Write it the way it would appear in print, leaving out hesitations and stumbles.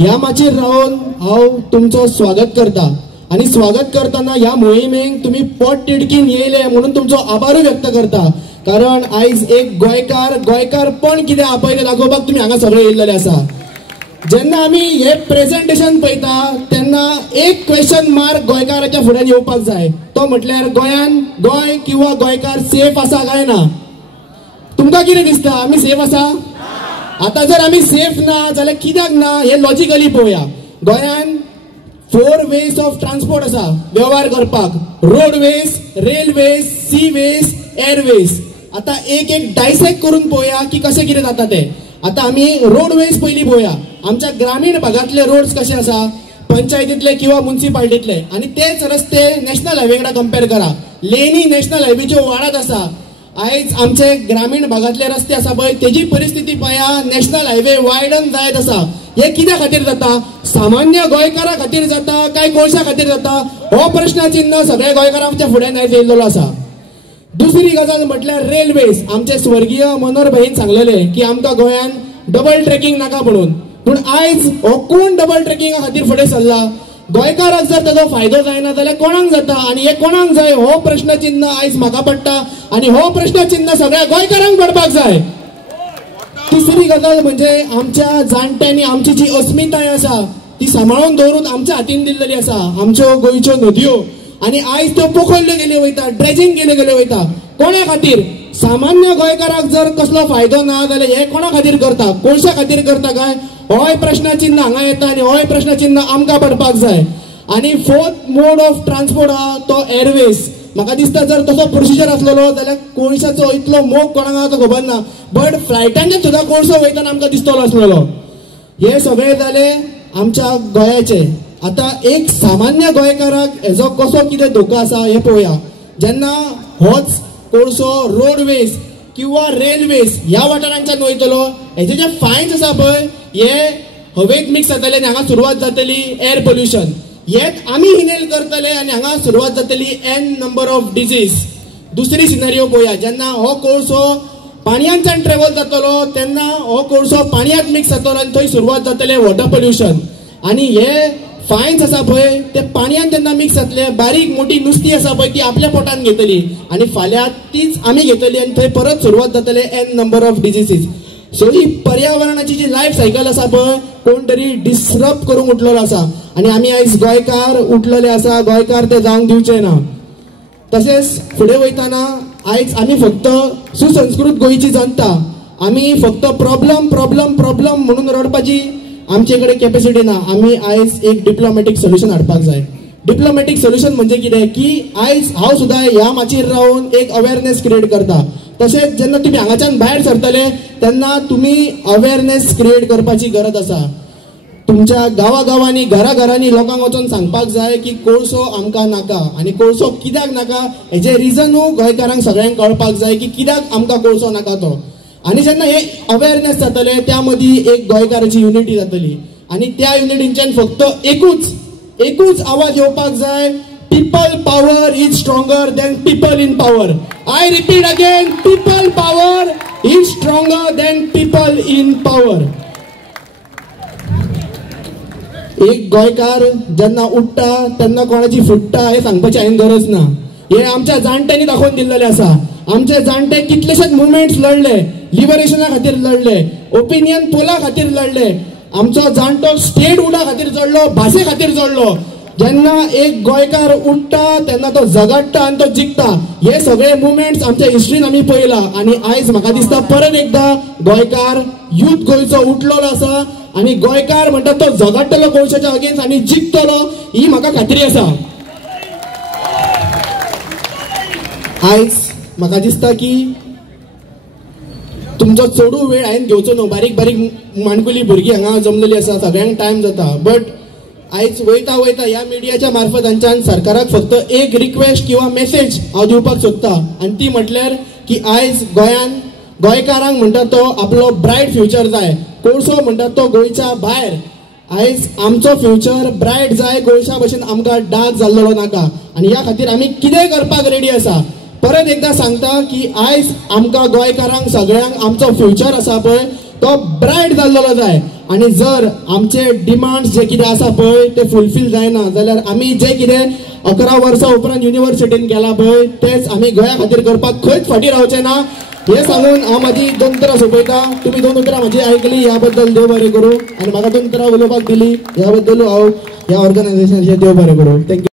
ह्या माचेर रावन हांव तुमचो स्वागत करता आणि स्वागत करताना ह्या मोहिमेक तुम्ही पोट तिडकीन येयले म्हणून तुमचो आभारूय व्यक्त करता. कारण आयज एक गोंयकारपण कितें आपयलें दाखोवपाक तुम्ही हांगा सगळे येयल्ले आसा. जेन्ना आमी हे प्रेझेंटेशन पळयता तेन्ना एक क्वेश्चन मार्क गोंयकाराच्या फुड्यान येवपाक जाय. तो म्हटल्यार गोंय किंवा गोंयकार सेफ आसा काय ना. तुमकां कितें दिसता आमी सेफ आसा? आता जर आम्ही सेफ ना जाल्यार कित्याक ना हे लॉजिकली पळोवया. गोंयान 4 वेज ऑफ ट्रान्सपोर्ट आसा व्यवहार करपाक. Roadways, railways, sewage, airways. आता एक डायसेक्ट करून पळोवया की कशें कितें जाता ते. आता आमी रोडवेज पयलीं पळोवया. आमच्या ग्रामीण भागातले रोड्स कशे आसा पंचायतीतले किंवा म्युनिसिपालिटीतले आणि तेच रस्ते नॅशनल हायवे कडेन कंपेर करा. लेनी नॅशनल हायवेच्यो वाडत आसा. आयज आमचे ग्रामीण भागातले रस्ते आसा पळय तेजी परिस्थिती पळया. नॅशनल हायवे वायडन जायत आसा. हे कित्या खातीर जाता? सामान्य गोंयकारा खातीर जाता काय कोळशा खातीर जाता? हो प्रश्नचिन्ह सगळ्या गोंयकारांच्या फुड्यान आयज येयल्लो आसा. दुसरी गजाल म्हटल्यार रेल्वेज. आमचे स्वर्गीय मनोहर भाईन सांगलेले की आमकां गोंयान डबल ट्रॅकिंग नाका म्हणून. पूण आयज हो कोण डबल ट्रॅकिंगा खातीर फुडें सरला? गोंयकाराक जर ताजो फायदो जायना जाल्यार कोणाक जाता आणि हे कोणाक जाय हो प्रश्नचिन्ह आयज म्हाका पडटा आणि हो प्रश्नचिन्ह सगळ्या गोंयकारांक पडपाक जाय. तिसरी गजाल म्हणजे आमच्या जाणट्यांनी आमची जी अस्मिताय आसा ती सांबाळून दवरून आमच्या हातीन दिल्लेली आसा. आमच्यो गोंयच्यो नदयो आणि आयज त्यो पोखल्ल्यो गेल्यो वयता, ड्रेजिंग गेल्यो वयता. कोणा खातीर? सामान्य गोंयकाराक जर कसलो फायदो ना जाल्यार हे कोणा खातीर करता? कोळशा खातीर करता काय? होय प्रश्नचिन्ह हांगा येता आणि होय प्रश्नचिन्ह आमकां पडपाक जाय. आणि 4th मोड ऑफ ट्रान्सपोर्ट आहा तो एअरवेज. म्हाका दिसता जर तसो प्रोसिजर आसलेलो जाल्यार कोळशाचो इतलो मोग कोणाक आहा तो खबर ना. बट फ्लायटांचेर सुद्दां कोळसो वयताना आमकां दिसतलो आसलेलो. हे सगळे जाले आमच्या गोंयाचे. आता एक सामान्य गोंयकाराक हेजो कसो कितें धोको आसा हे पळोवया. जेन्ना होच कोळसो रोडवेज किंवा रेल्वेज ह्या वाठारांच्यान वयतलो हेचे जे फायन्स आसा पळय हे हवेत मिक्स जातले आनी हांगा सुरवात जातली एअर पोल्युशन. हेच आमी इनहेल करतले आनी हांगा सुरवात जातली n नंबर ऑफ डिजीज. दुसरी सिनेरियो पळोवया. जेन्ना हो कोळसो पाणयांच्यान ट्रॅव्हल जातलो तेन्ना हो कोळसो पाणयांत मिक्स जातलो आनी थंय सुरवात जातले वॉटर पोल्युशन. आणि हे फायन्स आसा पळय ते पाणयांत जेन्ना मिक्स जातले बारीक मोठी नुस्ती आसा पळय ती आपल्या पोटान घेतली आणि फाल्यां तीच आमी घेतली आणि थंय परत सुरवात जातले n नंबर ऑफ डिजीजीस. सो ही पर्यावरणाची जी लायफ सायकल आसा पळय कोण तरी डिस्टर्ब करूंक उठलेलो आसा आणि आमी आयज गोंयकार उठलेले आसा. गोंयकार ते जावंक दिवचे ना. तशेंच फुडें वयताना आयज आमी फक्त सुसंस्कृत गोंयची जनता आमी फक्त प्रॉब्लम प्रॉब्लम प्रॉब्लम म्हणून रडपाची आमचे कडेन कॅपॅसिटी ना. आमी आयज एक डिप्लोमॅटीक सोल्युशन हाडपाक जाय. डिप्लोमॅटीक सोल्युशन म्हणजे कितें की आयज हांव सुद्दां ह्या माचयेर रावन एक अवेअरनेस क्रिएट करता. तशेंच जेन्ना तुमी हांगाच्यान भायर सरतले तेन्ना तुमी अवेअरनेस क्रिएट करपाची गरज आसा. तुमच्या गांवांनी घरांनी लोकांक वचून सांगपाक जाय की कोळसो आमकां नाका आणि कोळसो कित्याक नाका हेजे रिजनूय गोंयकारांक सगळ्यांक कळपाक जाय की कित्याक आमकां कोळसो नाका तो. आणि जेन्ना हे अवेअरनेस जातले त्या मदीं एक गोंयकाराची युनिटी जातली आणि त्या युनिटींच्यान फक्त एकूच आवाज येवपाक जाय. People power is stronger than people in power. I repeat again, people power is stronger than people in power. एक गोंयकार जेन्ना उठता तेन्ना कोणाची फुटता हे सांगपाची हांवें गरज ना. हे आमच्या जाणट्यांनी दाखोवन दिल्लेले आसा. आमचे जाणटे कितलेशेच मुवमेंट्स लढले, लिबरेशना खातीर लढले, ओपिनियन पोला खातीर लढले. आमचो जाणटो स्टेटहुडा खातीर चडलो, भाशे खातीर चडलो. जेन्ना एक गोंयकार उठता तेन्ना तो झगडटा आणि तो जिखता. हे सगळे मुवमेंट्स आमच्या हिस्ट्रीन आमी पळयला आणि आयज म्हाका दिसता परत एकदा गोंयकार यूथ गोंयचो उठलेलो आसा आणि गोंयकार म्हणटा तो झगडटलो कोळशाच्या अगेन्स्ट आणि जिखतलो ही म्हाका खात्री आसा. आयज म्हाका दिसता की तुमचो चडू वेळ हांवें घेवचो न्हू. बारीक माणकुली भुरगीं हांगा जमलेली आसा, सगळ्यांक टायम जाता. बट आयज वयता ह्या मिडियाच्या मार्फतांच्यान सरकाराक फक्त एक रिक्वेस्ट किंवा मेसेज हांव दिवपाक सोदता आणि ती म्हटल्यार की आयज गोंयान गोंयकारांक म्हणटा तो आपलो ब्रायट फ्युचर जाय. कोळसो म्हणटा तो गोंयच्या भायर. आयज आमचो फ्युचर ब्रायट जाय, कोळशा भशेन आमकां डार्क जाल्लो नाका आणि ह्या खातीर आमी कितेंय करपाक रेडी आसा. परत एकदा सांगता की आयज आमकां गोंयकारांक सगळ्यांक आमचो फ्युचर आसा पळय तो ब्रायट जाल्लो जाय आणि जर आमचे डिमांड्स जे कितें आसा पळय ते फुलफील जायना जाल्यार आमी जे कितें 11 वर्सां उपरांत युनिव्हर्सिटीन केला पळय तेच आमी गोंया खातीर करपाक खंयच फाटीं रावचे ना हे सांगून हांव म्हाजी 2 उतरां सोंपयता. तुम्ही 2 उतरां म्हाजी आयकली ह्या बद्दल देव बरें करूं आणि म्हाका 2 उतरां उलोवपाक दिली ह्या बद्दल हांव ह्या ऑर्गनायझेशनाचे देव बरें करूं. थँक्यू.